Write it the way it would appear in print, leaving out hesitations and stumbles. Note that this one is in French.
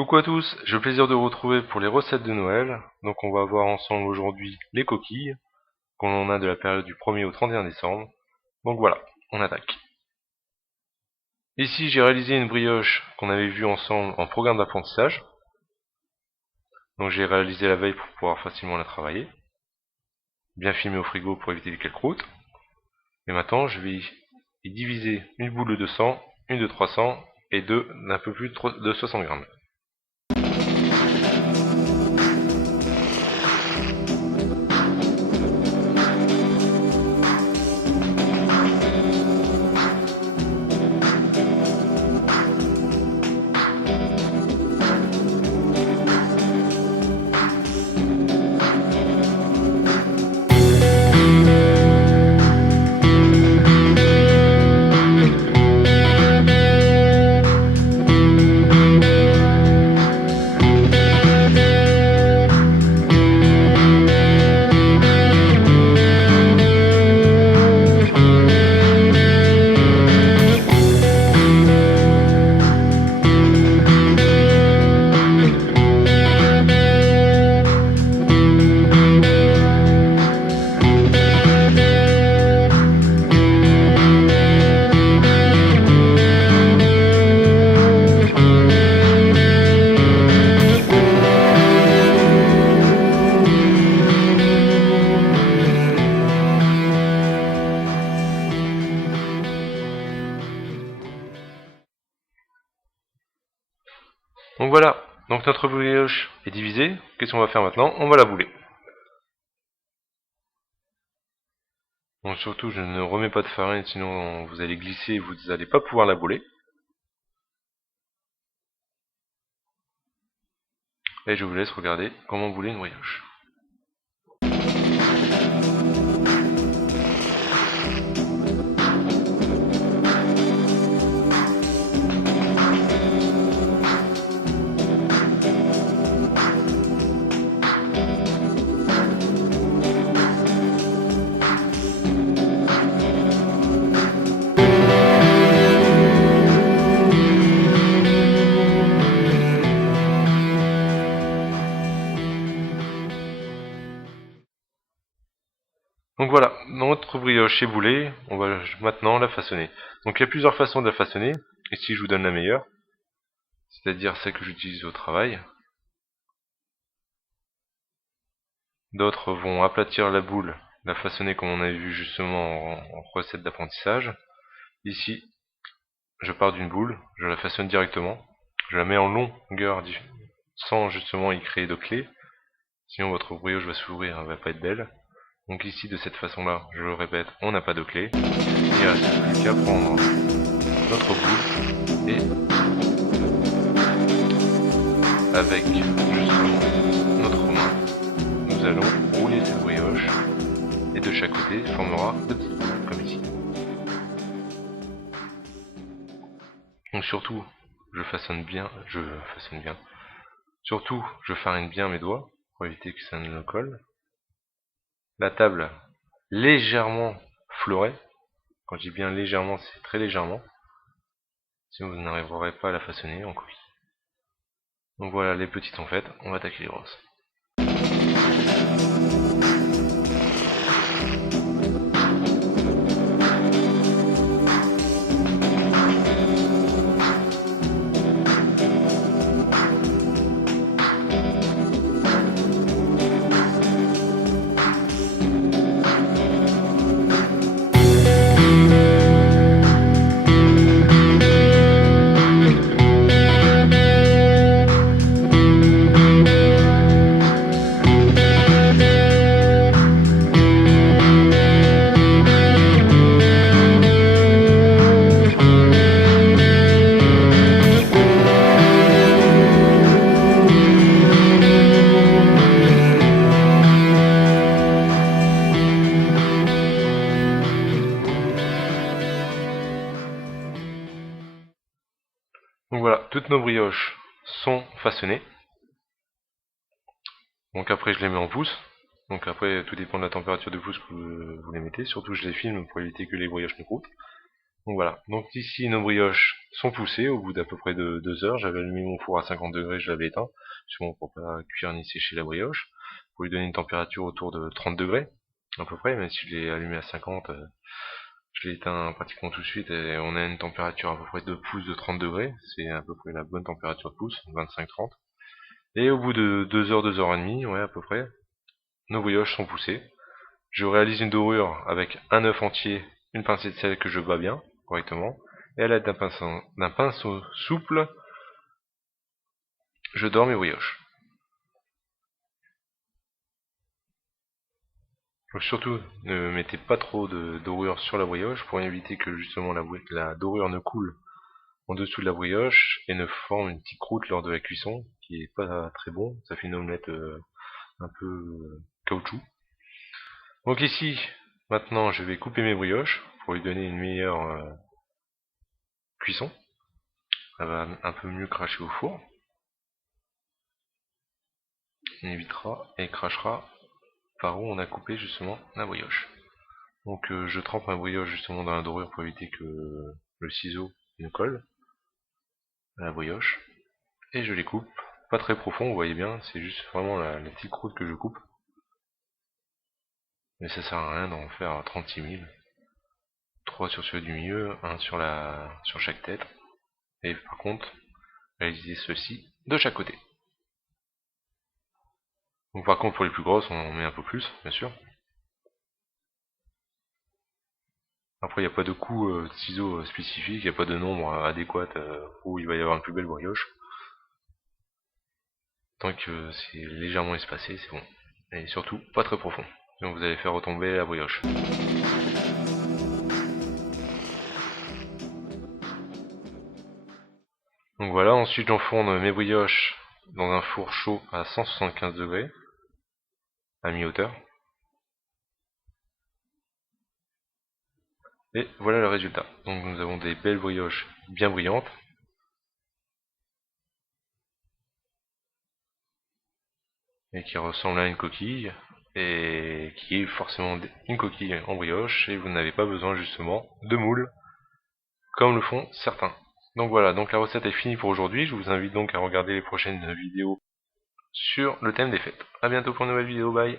Coucou à tous, j'ai le plaisir de vous retrouver pour les recettes de Noël. Donc on va voir ensemble aujourd'hui les coquilles, qu'on a de la période du 1er au 31 décembre. Donc voilà, on attaque. Ici j'ai réalisé une brioche qu'on avait vue ensemble en programme d'apprentissage. Donc j'ai réalisé la veille pour pouvoir facilement la travailler. Bien filmé au frigo pour éviter qu'elle croûte. Et maintenant je vais y diviser une boule de 200, une de 300 et deux d'un peu plus de 60 grammes. Donc voilà, donc notre brioche est divisée. Qu'est-ce qu'on va faire maintenant? On va la bouler. Donc surtout, je ne remets pas de farine, sinon vous allez glisser et vous n'allez pas pouvoir la bouler. Et je vous laisse regarder comment bouler une brioche. Donc voilà, notre brioche est boulée, on va maintenant la façonner. Donc il y a plusieurs façons de la façonner, ici je vous donne la meilleure, c'est-à-dire celle que j'utilise au travail. D'autres vont aplatir la boule, la façonner comme on avait vu justement en recette d'apprentissage. Ici, je pars d'une boule, je la façonne directement, je la mets en longueur sans justement y créer de clé, sinon votre brioche va s'ouvrir, elle va pas être belle. Donc ici, de cette façon-là, je le répète, on n'a pas de clé. Il ne reste plus qu'à prendre notre boule et avec justement notre main, nous allons rouler cette brioche et de chaque côté formera de petites boules, comme ici. Donc surtout, je façonne bien. Surtout, je farine bien mes doigts pour éviter que ça ne le colle. La table légèrement fleurée. Quand je dis bien légèrement, c'est très légèrement. Sinon vous n'arriverez pas à la façonner en coquille. Donc voilà, les petites sont faites, on va attaquer les grosses. Donc voilà, toutes nos brioches sont façonnées. Donc après je les mets en pouces. Donc après tout dépend de la température de pouce que vous les mettez. Surtout je les filme pour éviter que les brioches ne croûtent. Donc voilà, donc ici nos brioches sont poussées au bout d'à peu près de 2 heures. J'avais allumé mon four à 50 degrés, je l'avais éteint, sûrement pour pas cuire ni sécher la brioche, pour lui donner une température autour de 30 degrés, à peu près, même si je l'ai allumé à 50, je l'ai éteint pratiquement tout de suite, et on a une température à peu près de pouce de 30 degrés, c'est à peu près la bonne température de pouce, 25-30. Et au bout de 2 heures, 2 heures et demie, ouais, à peu près, nos brioches sont poussées. Je réalise une dorure avec un œuf entier, une pincée de sel que je bats bien, correctement, et à l'aide d'un pinceau souple, je dors mes brioches. Donc surtout, ne mettez pas trop de dorure sur la brioche pour éviter que justement la dorure ne coule en dessous de la brioche et ne forme une petite croûte lors de la cuisson, qui est pas très bon, ça fait une omelette un peu caoutchouc. Donc ici, maintenant, je vais couper mes brioches pour lui donner une meilleure cuisson. Ça va un peu mieux cracher au four. On évitera et crachera par où on a coupé justement la brioche. Donc je trempe ma brioche justement dans la dorure pour éviter que le ciseau ne colle à la brioche. Et je les coupe, pas très profond, vous voyez bien, c'est juste vraiment la petite croûte que je coupe. Mais ça sert à rien d'en faire 36 000. 3 sur celui du milieu, 1 sur chaque tête. Et par contre, réaliser ceci de chaque côté. Donc par contre pour les plus grosses, on en met un peu plus, bien sûr. Après il n'y a pas de coup de ciseaux spécifique, il n'y a pas de nombre adéquat où il va y avoir une plus belle brioche. Tant que c'est légèrement espacé, c'est bon. Et surtout, pas très profond. Donc vous allez faire retomber la brioche. Donc voilà, ensuite j'enfourne mes brioches dans un four chaud à 175 degrés, à mi-hauteur. Et voilà le résultat. Donc nous avons des belles brioches bien brillantes. Et qui ressemblent à une coquille. Et qui est forcément une coquille en brioche. Et vous n'avez pas besoin justement de moule, comme le font certains. Donc voilà, donc la recette est finie pour aujourd'hui. Je vous invite donc à regarder les prochaines vidéos sur le thème des fêtes. A bientôt pour une nouvelle vidéo, bye.